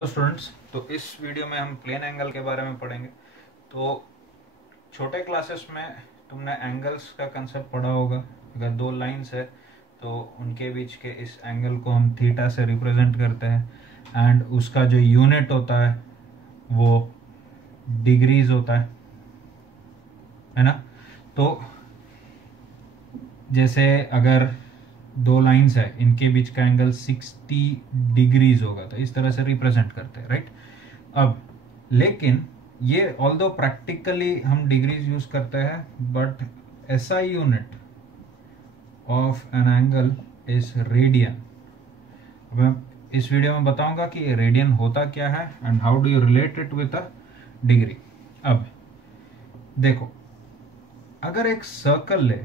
तो स्टूडेंट्स, तो इस वीडियो में हम प्लेन एंगल के बारे में पढ़ेंगे। तो छोटे क्लासेस में तुमने एंगल्स का कंसेप्ट पढ़ा होगा। अगर दो लाइंस है तो उनके बीच के इस एंगल को हम थीटा से रिप्रेजेंट करते हैं एंड उसका जो यूनिट होता है वो डिग्रीज होता है ना। तो जैसे अगर दो लाइंस है, इनके बीच का एंगल 60 डिग्रीज होगा, तो इस तरह से रिप्रेजेंट करते हैं, राइट। अब लेकिन ये ऑल्दो प्रैक्टिकली हम डिग्रीज यूज करते हैं, but SI unit of an angle is radian. अब मैं इस वीडियो में बताऊंगा कि रेडियन होता क्या है and how do you relate it with a degree. अब देखो, अगर एक सर्कल ले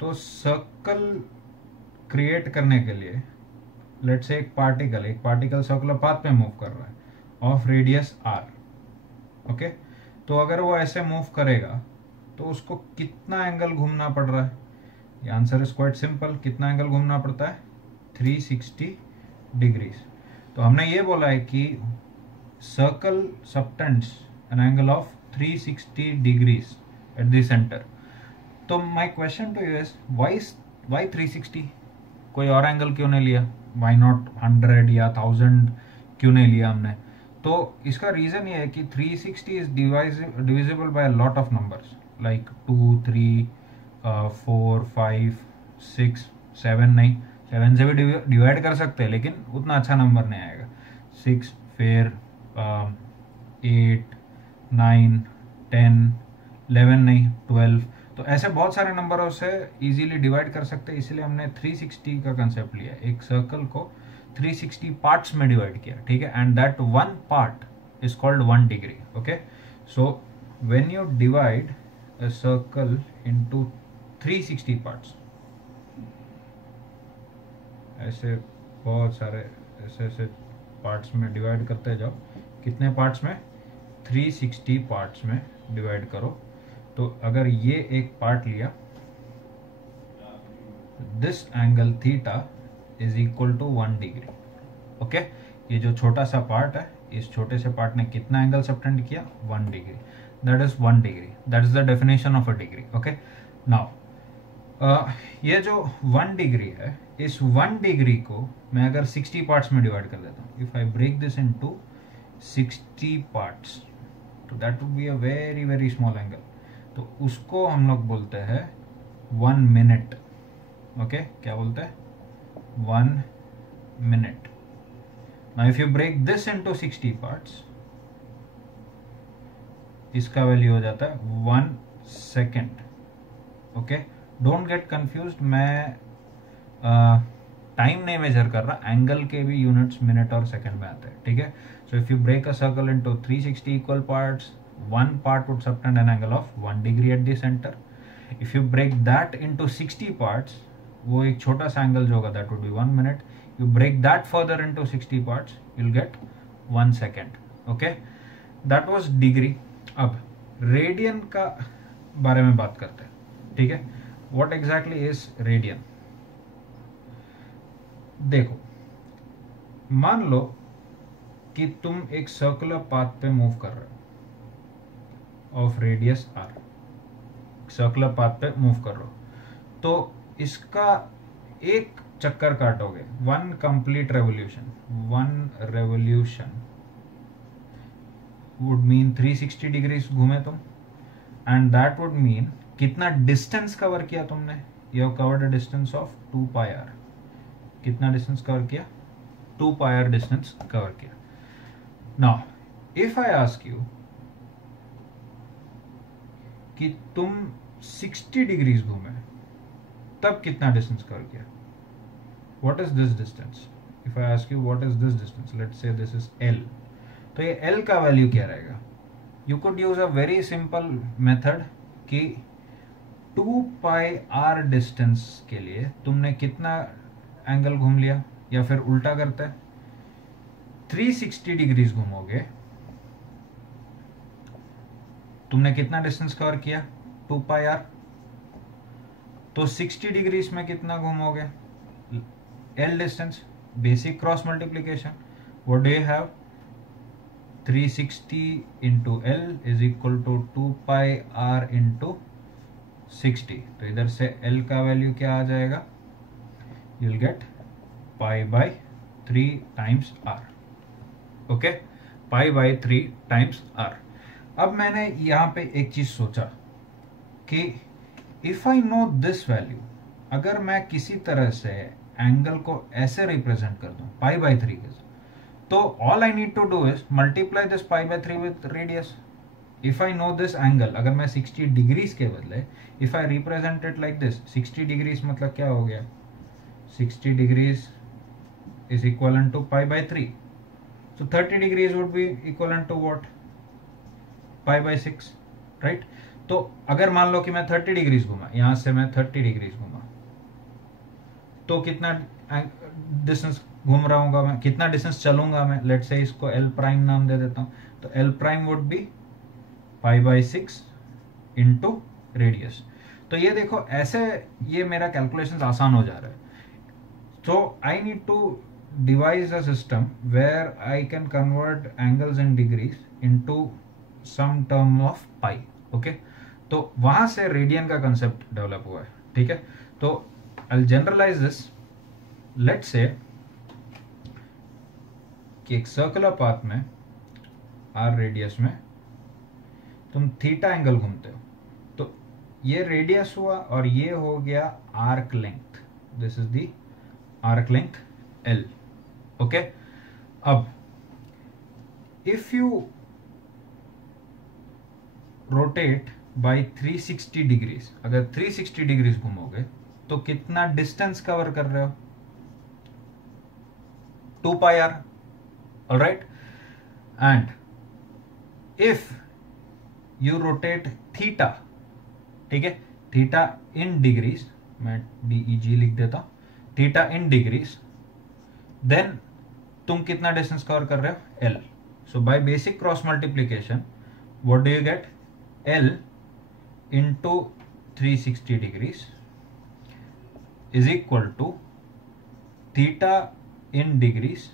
तो सर्कल क्रिएट करने के लिए लेट्स से एक पार्टिकल सर्कुलर पाथ पे मूव कर रहा है ऑफ रेडियस आर। ओके, तो अगर वो ऐसे मूव करेगा तो उसको कितना एंगल घूमना पड़ रहा है? ये आंसर इज क्वाइट सिंपल। कितना एंगल घूमना पड़ता है? 360 डिग्रीज। तो हमने ये बोला है कि circle subtends an angle of 360 degrees at the centre. तो my question to you is why 360? कोई और एंगल क्यों नहीं लिया? व्हाई नॉट 100 या 1000 क्यों नहीं लिया हमने? तो इसका रीजन ये है कि 360 is divisible by lot of numbers like 2, 3, 4, 5, 6, 7 नहीं, 7 से भी डिवाइड कर सकते हैं लेकिन उतना अच्छा नंबर नहीं आएगा। 6, फिर 8, 9, 10, 11 नहीं, 12। तो ऐसे बहुत सारे नंबरों से इजीली डिवाइड कर सकते हैं, इसलिए हमने 360 का कंसेप्ट लिया। एक सर्कल को 360 पार्ट्स में डिवाइड किया, ठीक है, and that one part is called 1 degree. Okay, so when you divide a circle into 360 parts, ऐसे बहुत सारे ऐसे पार्ट्स में डिवाइड करते जाओ। कितने पार्ट्स में? 360 पार्ट्स में डिवाइड करो। तो अगर ये एक पार्ट लिया, this angle theta is equal to 1 degree. Okay, ये जो छोटा सा पार्ट है, इस छोटे से पार्ट ने कितना एंगल सबटेंड किया? 1 degree. That is 1 degree. That is the definition of a degree. Okay, now ये जो 1 डिग्री है, इस 1 डिग्री को मैं अगर 60 पार्ट्स में डिवाइड कर देता हूँ, if I break this into 60 parts, तो that would be a very very small angle. तो उसको हम लोग बोलते हैं 1 मिनट। ओके, क्या बोलते हैं? 1 minute. Now if you break this into 60 parts, इसका वैल्यू हो जाता है 1 second. Okay, don't get confused, मैं टाइम नहीं मेजर कर रहा, एंगल के भी यूनिट्स मिनट और सेकंड में आते हैं, ठीक है। So if you break a circle into 360 equal parts, one part would subtend an angle of 1 degree at the center. If you break that into 60 parts, वो एक छोटा सा एंगल जो होगा that would be 1 minute. You break that further into 60 parts, you'll get 1 second. Okay, that was degree. अब radian का बारे में बात करते हैं, ठीक है। What exactly is radian? देखो, मान लो कि तुम एक सर्कुलर पाथ पे मूव कर रहे हो of radius r, circular path पे मूव कर रहे हो, तो इसका एक चक्कर काटोगे, 1 complete revolution, 1 revolution would mean 360 degrees घूमे तुम, एंड दैट वुड मीन कितना डिस्टेंस कवर किया तुमने? You have covered a distance of 2 pi r. कितना डिस्टेंस कवर किया? 2 पाई आर डिस्टेंस कवर किया। Now if I ask you कि तुम 60 डिग्रीज घूमे, तब कितना डिस्टेंस कवर किया? What is this distance? If I ask you what is this distance, let's say this is L, तो ये एल का वैल्यू क्या रहेगा? You could use a very simple method कि 2 पाई आर डिस्टेंस के लिए तुमने कितना एंगल घूम लिया, या फिर उल्टा करते हैं, 360 डिग्रीज घूमोगे, तुमने कितना डिस्टेंस कवर किया? 2 पाई आर। तो 60 डिग्रीज में कितना घूमोगे? L distance, basic cross multiplication. What do you have? 360 into L is equal to 2πr into 60। तो इधर से L का वैल्यू क्या आ जाएगा, you will get π/3 times r। Okay, π/3 times r। अब मैंने यहां पे एक चीज सोचा कि if I know this value, अगर मैं किसी तरह से एंगल को ऐसे रिप्रेजेंट कर दूं π/3 के, तो all I need to do is multiply this π/3 with radius. If I know this angle, अगर मैं 60 डिग्रीज के बदले if I represent it like this, 60 degrees मतलब क्या हो गया, 60 degrees is equal to π/3। so 30 degrees would be equivalent to what, π/6, right. तो अगर मान लो कि मैं 30 डिग्रीज घूमा, यहां से मैं 30 डिग्रीज घूमा, तो कितना डिस्टेंस घूम रहा हूँ मैं, कितना डिस्टेंस चलूंगा मैं, लेट से इसको L प्राइम नाम दे देता हूं। तो L prime would be π/6 into radius. तो ये देखो ऐसे ये मेरा कैलकुलेशन आसान हो जा रहा है। So I need to devise a system where I can convert angles in degrees into some term of pi. Okay, तो वहां से रेडियन का कंसेप्ट डेवलप हुआ है, ठीक है। तो I'll generalize this. Let's say कि एक सर्कुलर पाथ में r रेडियस में तुम थीटा एंगल घूमते हो, तो ये रेडियस हुआ और ये हो गया arc length, this is the arc length L। Okay, अब if you rotate by 360 degrees, अगर 360 डिग्रीज घूमोगे तो कितना डिस्टेंस कवर कर रहे हो, 2πr, alright. And if you rotate theta, ठीक है, थीटा इन डिग्रीज, मैं DEG लिख देता हूं, थीटा इन डिग्रीज, देन तुम कितना डिस्टेंस कवर कर रहे हो, L। So by basic cross multiplication what do you get, L into 360 degrees is equal to theta in degrees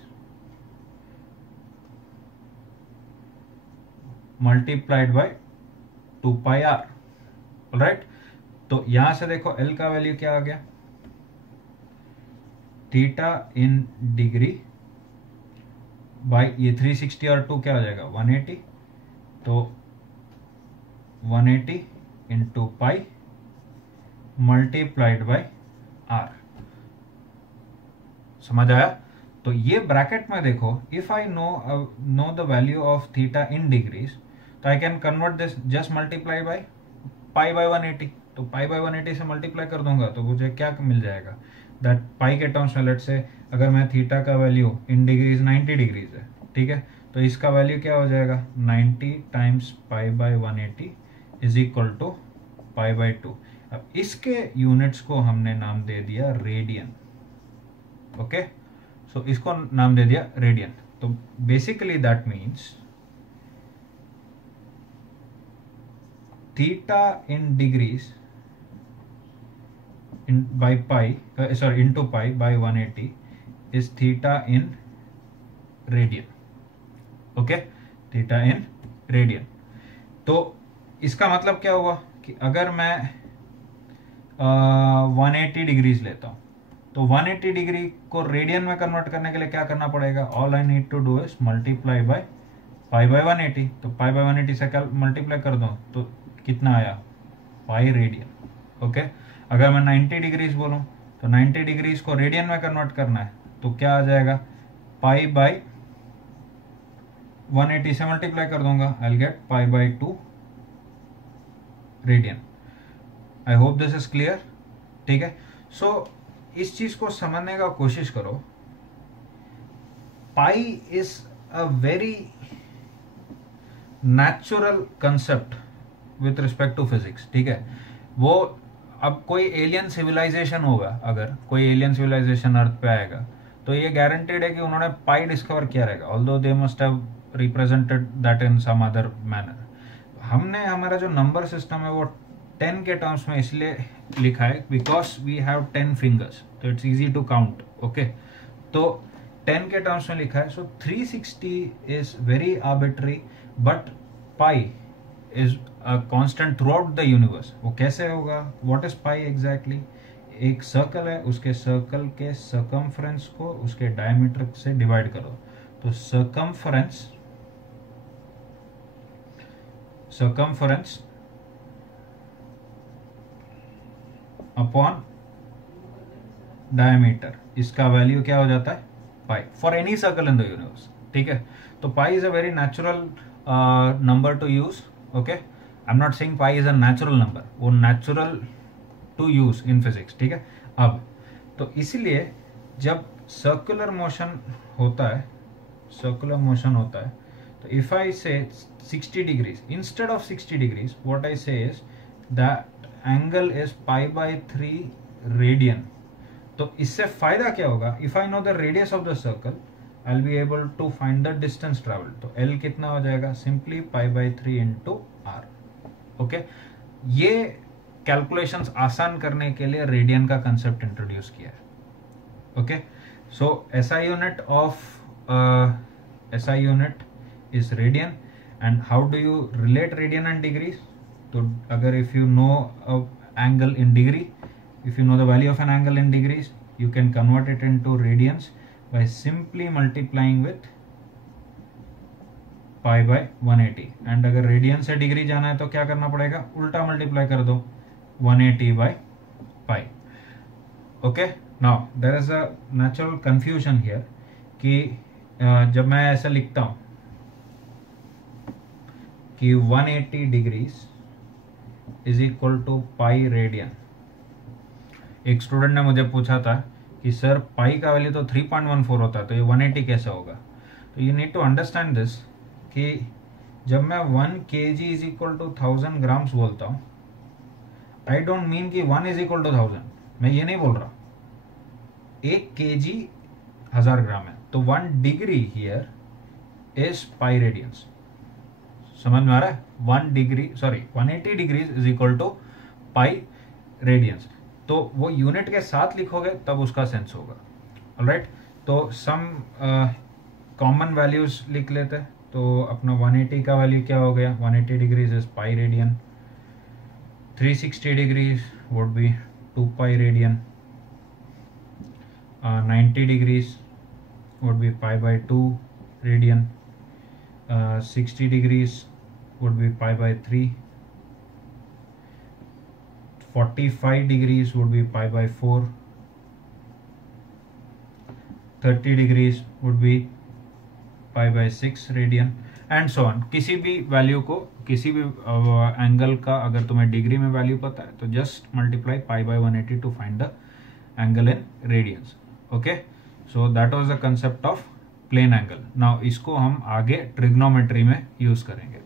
multiplied by 2πr, right. तो यहां से देखो L का वैल्यू क्या आ गया, थीटा इन डिग्री बाय ये 360 और 2 क्या हो जाएगा 180, तो 180 into pi multiplied by r। समझ आया। तो ये ब्रैकेट में देखो, if I know the value of theta in degrees, तो I can convert this just multiply by π/180। तो π/180 से मल्टीप्लाई कर दूंगा तो मुझे क्या मिल जाएगा, दैट पाई के टर्म्स में लेट से अगर मैं थीटा का वैल्यू इन डिग्रीज 90 डिग्रीज है, ठीक है, तो इसका वैल्यू क्या हो जाएगा 90 टाइम्स π/180 इज इक्वल टू π/2। अब इसके यूनिट्स को हमने नाम दे दिया रेडियन। ओके, सो इसको नाम दे दिया रेडियन। तो basically that means theta in degrees by pi into pi by 180 is theta in radian। Okay, theta in radian. तो इसका मतलब क्या हुआ कि अगर मैं 180 डिग्रीज लेता हूं, तो 180 डिग्री को रेडियन में कन्वर्ट करने के लिए क्या करना पड़ेगा, all I need to do is multiply by π/180। तो π/180 से क्या मल्टीप्लाई कर दो तो कितना आया, पाई रेडियन। ओके, अगर मैं 90 डिग्रीज बोलूं तो 90 डिग्रीज को रेडियन में कन्वर्ट करना है, तो क्या आ जाएगा, π/180 से मल्टीप्लाई कर दूंगा, I will get π/2 radian. I hope this is clear, ठीक है। सो इस चीज को समझने का कोशिश करो, pi is a very natural concept with respect to physics, ठीक है। वो अब कोई एलियन सिविलाइजेशन होगा, अगर कोई एलियन सिविलाइजेशन अर्थ पे आएगा, तो ये गारंटेड है कि उन्होंने पाई डिस्कवर किया रहेगा, although they must have represented that in some other manner. हमने हमारा जो नंबर सिस्टम है वो 10 के टर्म्स में इसलिए लिखा है बिकॉज वी हैव 10 फिंगर्स, तो it's easy to count. Okay, तो 10 के टर्म्स में लिखा है, so 360 is very arbitrary, but pi is a constant throughout the universe. वो कैसे होगा? What is pi exactly? एक सर्कल है, उसके सर्कल के सर्कमफ्रेंस को उसके डायमीटर से डिवाइड करो. तो सर्कमफ्रेंस अपॉन डायमीटर, इसका वैल्यू क्या हो जाता है? Pi, for any circle in the universe. ठीक है, तो pi is a very natural number to use. Okay, I am not saying pi is a natural number, वो natural to use in physics. ठीक है, अब तो इसलिए जब सर्कुलर मोशन होता है, तो if I say 60 degrees instead of 60 degrees, what I say is that angle is pi by 3 radian. तो इससे फायदा क्या होगा? If I know the radius of the circle, I will be able to find the distance travel. तो L कितना हो जाएगा? Simply pi by 3 into R. Okay, ये कैलकुलेशंस आसान करने के लिए रेडियन का कंसेप्ट इंट्रोड्यूस किया है. Okay, so SI unit is radian. And how do you relate radian and degrees? तो अगर if you know angle in degree, if you know the value of an angle in degrees, you can convert it into radians by simply multiplying with pi by 180. and अगर radian से degree जाना है तो क्या करना पड़ेगा? उल्टा multiply कर दो 180 by pi. Okay, now there is a natural confusion here कि जब मैं ऐसा लिखता हूं कि 180 degrees is equal to pi radian. एक स्टूडेंट ने मुझे पूछा था कि सर पाई का वैल्यू तो 3.14 होता है, तो ये 180 कैसे होगा? तो you need to understand this कि जब मैं 1 kg is equal to 1000 grams बोलता हूं, आई डोंट मीन कि 1 इज इक्वल टू 1000. मैं ये नहीं बोल रहा. 1 kg 1000 ग्राम है, तो 1 degree here is pi radians. समझ में आ रहा है? 180 degrees is equal to pi radians. तो वो यूनिट के साथ लिखोगे तब उसका सेंस होगा. ऑलराइट, तो सम कॉमन वैल्यूज लिख लेते हैं. तो अपना 180 का वैल्यू क्या हो गया? 180 degrees is pi radian. 360 degrees would be 2 pi radian. 90 degrees would be pi by 2 radian. 60 degrees would be pi by 3. 45 degrees would be pi by 4. 30 degrees would be pi by 6 radian and so on. किसी भी value को, किसी भी angle का अगर तुम्हें degree में value पता है तो just multiply pi by 180 to find the angle in radians. Okay, so that was the concept of plane angle. Now इसको हम आगे ट्रिग्नोमेट्री में यूज करेंगे.